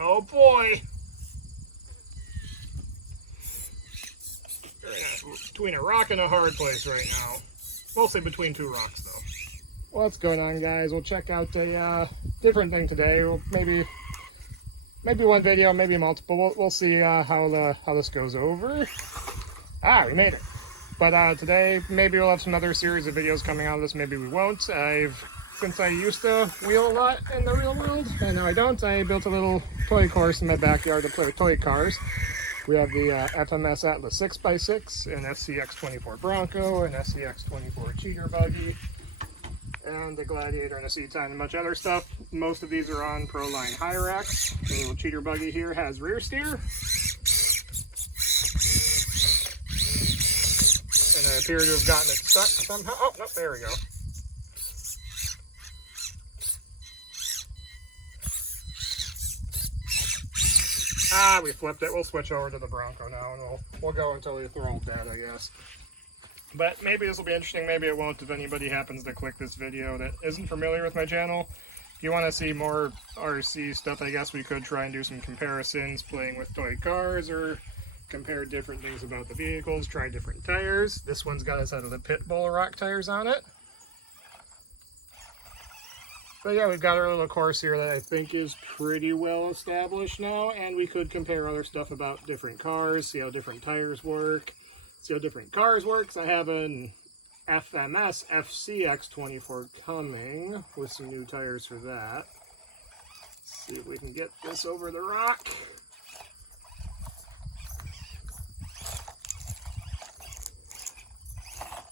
Oh boy! Between a rock and a hard place right now. Mostly between two rocks though. What's going on, guys? We'll check out a different thing today. We'll maybe one video, maybe multiple. We'll see how this goes over. Ah, we made it. But today, maybe we'll have some other series of videos coming out of this. Maybe we won't. Since I used to wheel a lot in the real world, and now I don't, I built a little toy course in my backyard to play with toy cars. We have the FMS Atlas 6x6, an SCX24 Bronco, an SCX24 Cheater Buggy, and the Gladiator and a C10 and a bunch of other stuff. Most of these are on Proline high racks. The little Cheater Buggy here has rear steer. And I appear to have gotten it stuck somehow. Oh, no, there we go. Ah, we flipped it. We'll switch over to the Bronco now, and we'll go until we throw all dead, I guess. But maybe this will be interesting, maybe it won't if anybody happens to click this video that isn't familiar with my channel. If you want to see more RC stuff, I guess we could try and do some comparisons, playing with toy cars, or compare different things about the vehicles, try different tires. This one's got a set of the Pitbull rock tires on it. But yeah, we've got our little course here that I think is pretty well established now, and we could compare other stuff about different cars, see how different tires work, see how different cars work. I have an FMS SCX24 coming with some new tires for that. Let's see if we can get this over the rock.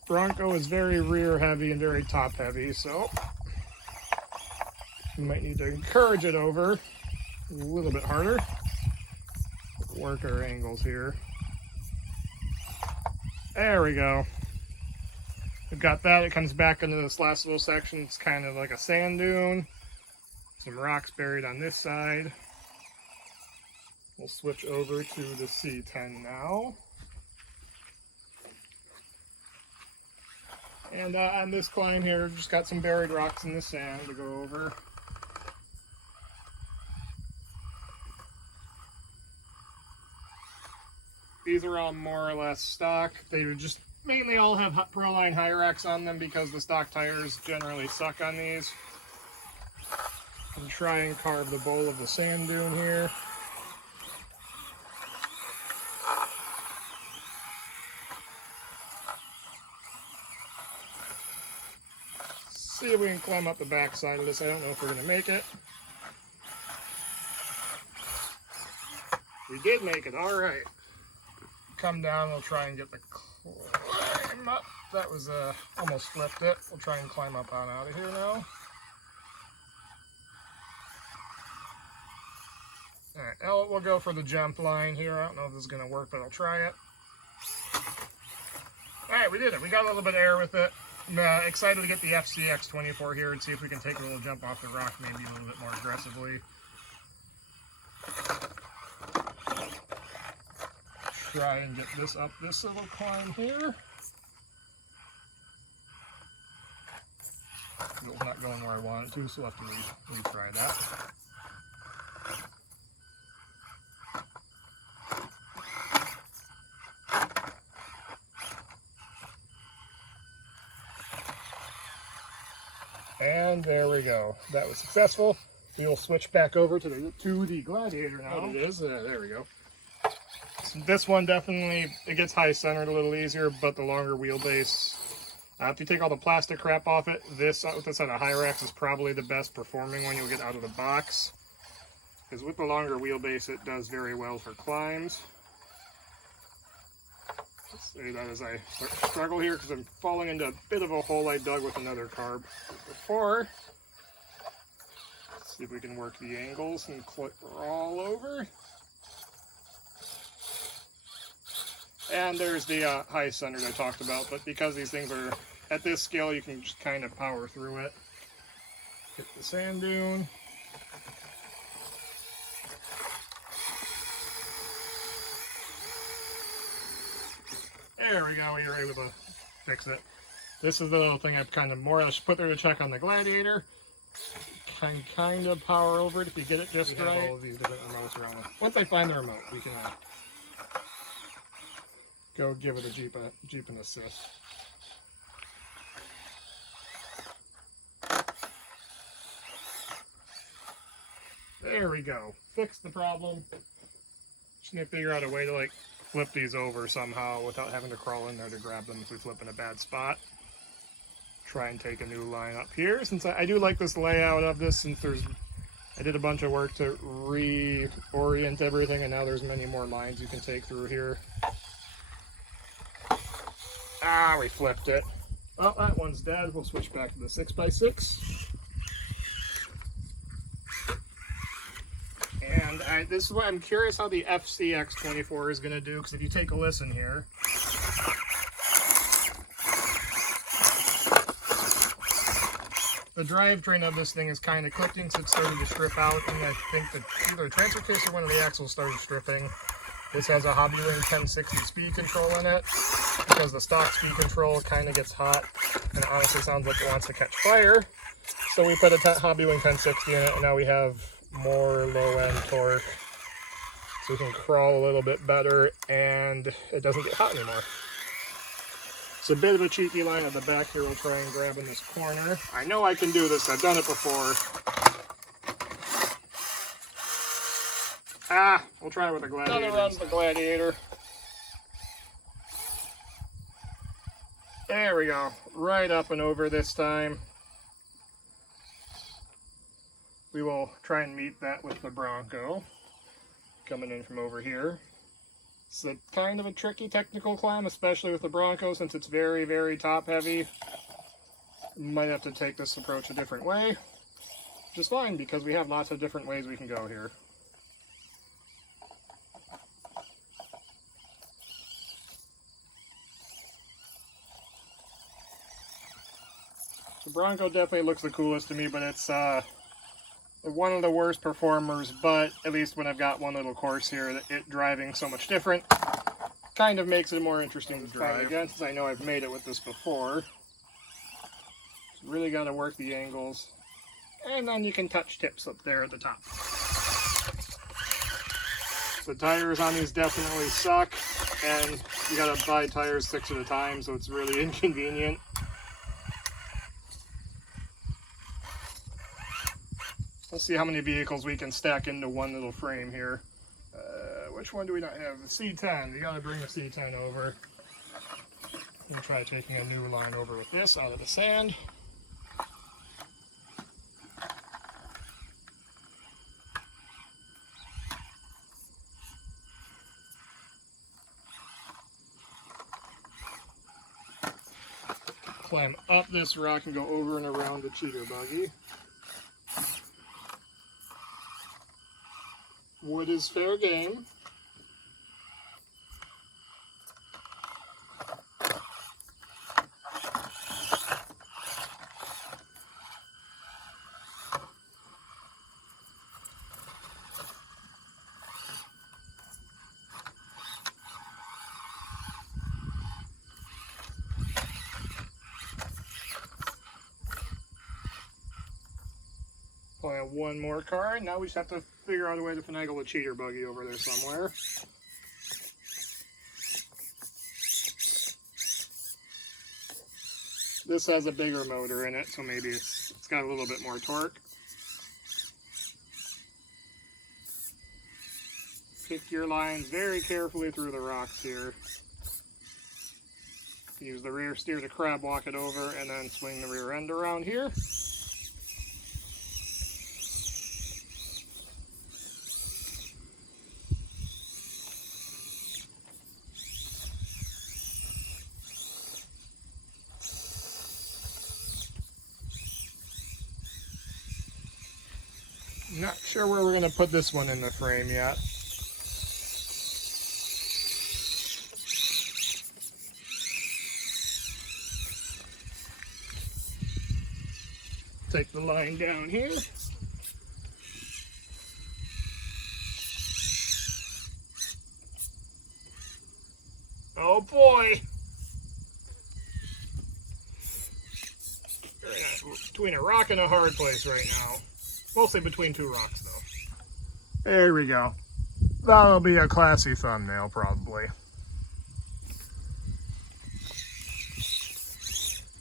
Bronco is very rear heavy and very top heavy, so we might need to encourage it over a little bit harder. Work our angles here. There we go. We've got that. It comes back into this last little section. It's kind of like a sand dune. Some rocks buried on this side. We'll switch over to the C10 now. And on this climb here, just got some buried rocks in the sand to go over. These are all more or less stock. They just mainly all have Proline high racks on them because the stock tires generally suck on these. And try and carve the bowl of the sand dune here. See if we can climb up the back side of this. I don't know if we're going to make it. We did make it, all right. Come down, we'll try and get the climb up. That was almost flipped it. We'll try and climb up on out of here now. Alright, now we'll go for the jump line here. I don't know if this is going to work, but I'll try it. Alright, we did it. We got a little bit of air with it. I'm excited to get the SCX24 here and see if we can take a little jump off the rock, maybe a little bit more aggressively. Try and get this up this little climb here. It's not going where I want it to, so I'll have to retry that. And there we go. That was successful. We will switch back over to the Gladiator now. It is. There we go. So this one definitely, it gets high centered a little easier, but the longer wheelbase. If you take all the plastic crap off it, this with this set of high racks is probably the best performing one you'll get out of the box. Because with the longer wheelbase, it does very well for climbs. Let's say that as I struggle here because I'm falling into a bit of a hole I dug with another carb before. Let's see if we can work the angles and crawl over. And there's the high centered I talked about, but because these things are at this scale, you can just kind of power through it. Hit the sand dune. There we go, we were able to fix it. This is the little thing I've kind of more or less put there to check on the Gladiator. can kind of power over it if you get it just right. Have all of these different remotes around. Once I find the remote, we can go give it a Jeep and assist. There we go. Fixed the problem. Just need to figure out a way to like flip these over somehow without having to crawl in there to grab them if we flip in a bad spot. Try and take a new line up here, since I do like this layout of this, since I did a bunch of work to reorient everything, and now there's many more lines you can take through here. Ah, we flipped it. Oh, that one's dead. We'll switch back to the 6x6. And this is what I'm curious how the SCX24 is going to do, because if you take a listen here, the drivetrain of this thing is kind of clicking, so it's starting to strip out, and I think that either the transfer case or one of the axles started stripping. This has a Hobbywing 1060 speed control in it, because the stock speed control kind of gets hot, and it honestly sounds like it wants to catch fire. So we put a Hobbywing 1060 in it, and now we have more low-end torque, so we can crawl a little bit better, and it doesn't get hot anymore. It's a bit of a cheeky line at the back here. We'll try and grab in this corner. I know I can do this. I've done it before. Ah, we'll try it with a Gladiator. Another run with the Gladiator. There we go. Right up and over this time. We will try and meet that with the Bronco coming in from over here. It's a kind of a tricky technical climb, especially with the Bronco, since it's very, very top heavy. Might have to take this approach a different way, which is fine because we have lots of different ways we can go here. The Bronco definitely looks the coolest to me, but it's one of the worst performers, but at least when I've got one little course here, it driving so much different kind of makes it more interesting to drive again, since I know I've made it with this before. So really got to work the angles, and then you can touch tips up there at the top. The tires on these definitely suck, and you got to buy tires 6 at a time, so it's really inconvenient. Let's see how many vehicles we can stack into one little frame here. Which one do we not have? The C10. We gotta bring the C10 over. We'll try taking a new line over with this out of the sand. Climb up this rock and go over and around the cheater buggy. Wood is fair game. Probably have one more car. Now we just have to figure out a way to finagle the cheater buggy over there somewhere. This has a bigger motor in it, so maybe it's got a little bit more torque. Pick your lines very carefully through the rocks here. Use the rear steer to crab walk it over, and then swing the rear end around here. Not sure where we're going to put this one in the frame yet. Take the line down here. Oh boy! We're between a rock and a hard place right now. Mostly between two rocks, though. There we go. That'll be a classy thumbnail, probably.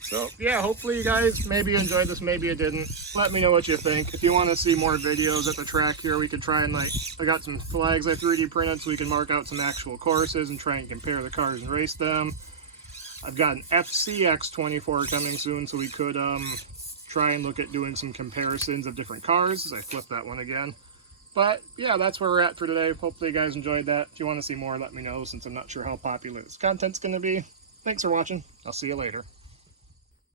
So, yeah, hopefully you guys maybe enjoyed this, maybe you didn't. Let me know what you think. If you want to see more videos at the track here, we could try and, like, I got some flags I 3D printed so we can mark out some actual courses and try and compare the cars and race them. I've got an SCX24 coming soon, so we could try and look at doing some comparisons of different cars as I flip that one again. But, yeah, that's where we're at for today. Hopefully you guys enjoyed that. If you want to see more, let me know, since I'm not sure how popular this content's going to be. Thanks for watching. I'll see you later.